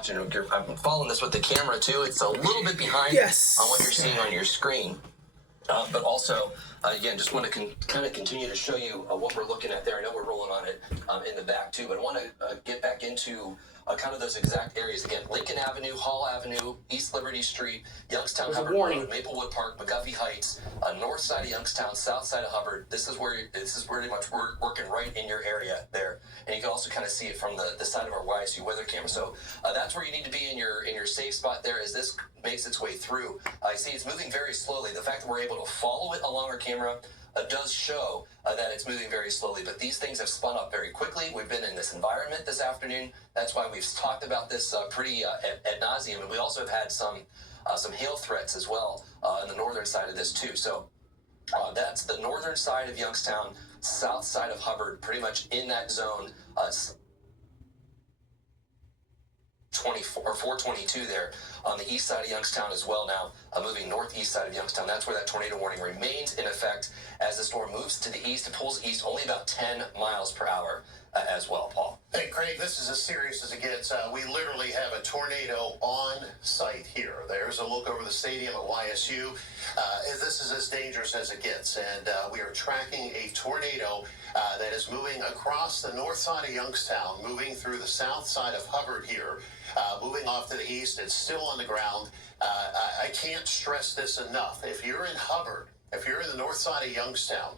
watching, I'm following this with the camera too. It's a little bit behind on what you're seeing on your screen. But also, again, just want to kind of continue to show you what we're looking at there. I know we're rolling on it in the back too, but I want to get back into kind of those exact areas. Again, Lincoln Avenue, Hall Avenue, East Liberty Street, Youngstown, Hubbard Road, Maplewood Park, McGuffey Heights, north side of Youngstown, south side of Hubbard. This is pretty much we're working right in your area there. And you can also kind of see it from the side of our YSU weather camera. So that's where you need to be in your safe spot there as this makes its way through. I see it's moving very slowly. The fact that we're able to follow it along our camera does show that it's moving very slowly, but these things have spun up very quickly. We've been in this environment this afternoon. That's why we've talked about this pretty ad nauseum, and we also have had some hail threats as well on the northern side of this too. So that's the northern side of Youngstown, south side of Hubbard, pretty much in that zone. 24 or 422 there on the east side of Youngstown as well now, moving northeast side of Youngstown. That's where that tornado warning remains in effect as the storm moves to the east. It pulls east only about 10 miles per hour as well, Paul. Hey, Craig, this is as serious as it gets. We literally have a tornado on site here. There's a look over the stadium at YSU. This is as dangerous as it gets, and we are tracking a tornado that is moving across the north side of Youngstown, moving through the south side of Hubbard here, moving off to the east. It's still on the ground. I can't stress this enough. If you're in Hubbard, if you're in the north side of Youngstown,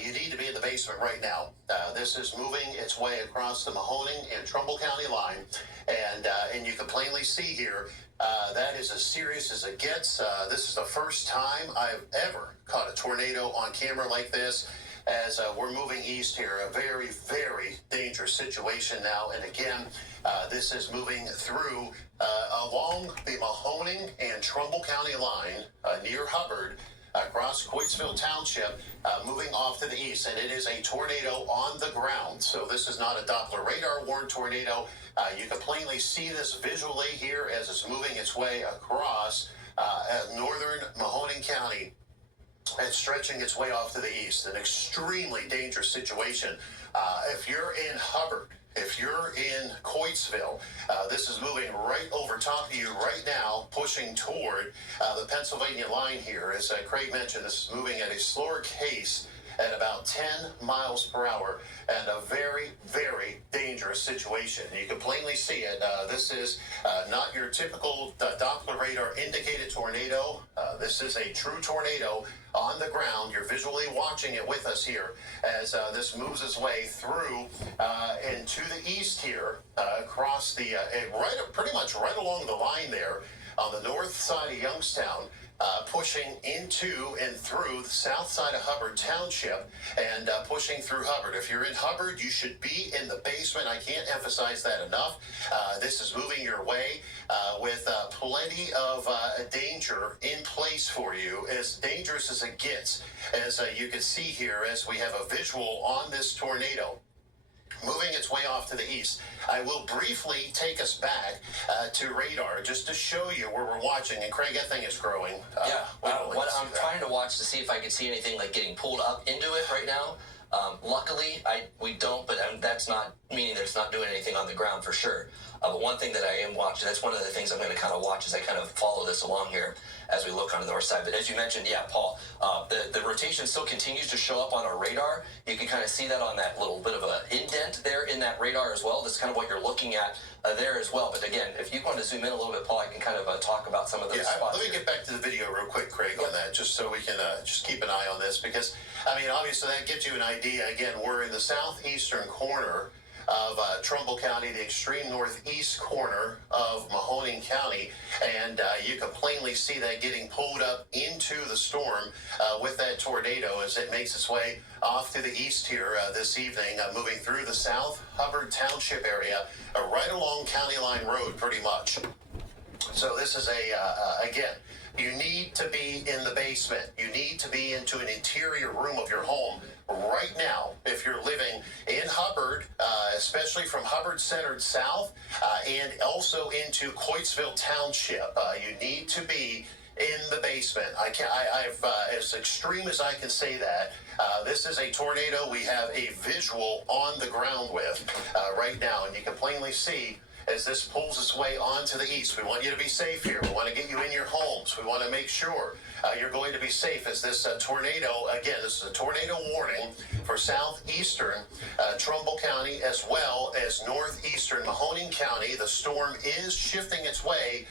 you need to be in the basement right now. This is moving its way across the Mahoning and Trumbull County line, and you can plainly see here that is as serious as it gets. This is the first time I've ever caught a tornado on camera like this. As we're moving east here, a very, very dangerous situation now. And again, this is moving through along the Mahoning and Trumbull County line near Hubbard, across Coatesville Township, moving off to the east, and it is a tornado on the ground. So this is not a Doppler radar warned tornado. You can plainly see this visually here as it's moving its way across northern Mahoning County and stretching its way off to the east. An extremely dangerous situation. If you're in Hubbard, if you're in Coatesville, this is moving right over top of you right now, pushing toward the Pennsylvania line here. As Craig mentioned, this is moving at a slower pace at about 10 miles per hour, and a very, very dangerous situation. You can plainly see it. This is not your typical Doppler radar indicated tornado. This is a true tornado on the ground. You're visually watching it with us here as this moves its way through and to the east here, across the pretty much right along the line there on the north side of Youngstown, pushing into and through the south side of Hubbard Township and pushing through Hubbard. If you're in Hubbard, you should be in the basement. I can't emphasize that enough. This is moving your way with plenty of danger in place for you, as dangerous as it gets, as you can see here as we have a visual on this tornado moving its way off to the east. I will briefly take us back to radar just to show you where we're watching. And Craig, that thing is growing. What I'm trying to watch to see if I can see anything like getting pulled up into it right now. Luckily, we don't, but that's not meaning that it's not doing anything on the ground for sure. But one thing that I am watching, that's one of the things I'm going to kind of watch as I kind of follow this along here as we look on the north side. But as you mentioned, yeah, Paul, the rotation still continues to show up on our radar. You can kind of see that on that little bit of an indent there in that radar as well. That's kind of what you're looking at there as well. But again, if you want to zoom in a little bit, Paul, I can kind of talk about some of those spots. Let me get back to the video real quick, Craig, on that, just so we can just keep an eye on this, because, I mean, obviously that gives you an idea. Again, we're in the southeastern corner of Trumbull County, the extreme northeast corner of Mahoning County, and you can plainly see that getting pulled up into the storm with that tornado as it makes its way off to the east here this evening, moving through the South Hubbard Township area, right along County Line Road pretty much. So this is again, you need to be in the basement. You need to be into an interior room of your home right now if you're living in Hubbard, especially from Hubbard centered south, and also into Coatesville Township. You need to be in the basement. I've as extreme as I can say that, this is a tornado we have a visual on the ground with right now, and you can plainly see as this pulls its way onto the east. We want you to be safe here. We want to get you in your homes. We want to make sure you're going to be safe as this tornado, again, this is a tornado warning for southeastern Trumbull County as well as northeastern Mahoning County. The storm is shifting its way,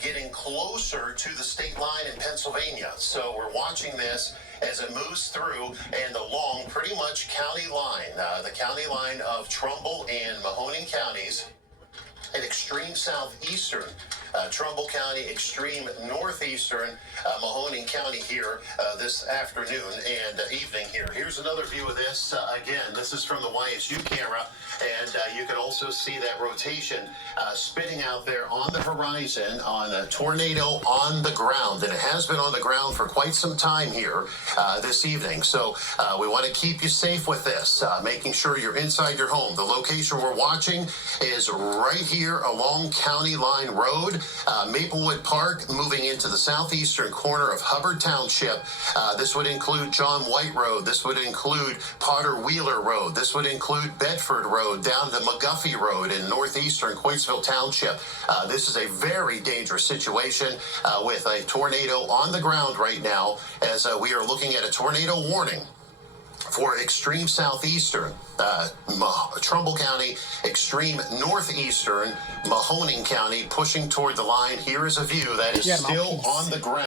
getting closer to the state line in Pennsylvania. So we're watching this as it moves through and along pretty much county line, the county line of Trumbull and Mahoning counties. In extreme southeastern Trumbull County, extreme northeastern Mahoning County here this afternoon and evening here. Here's another view of this. Again, this is from the YSU camera, and you can also see that rotation spitting out there on the horizon on a tornado on the ground, and it has been on the ground for quite some time here this evening. So we want to keep you safe with this, making sure you're inside your home. The location we're watching is right here along County Line Road, Maplewood Park, moving into the southeastern corner of Hubbard Township. This would include John White Road. This would include Potter Wheeler Road. This would include Bedford Road down to McGuffey Road in northeastern Coatesville Township. This is a very dangerous situation with a tornado on the ground right now, as we are looking at a tornado warning for extreme southeastern Trumbull County, extreme northeastern Mahoning County, pushing toward the line. Here is a view that is still on the ground.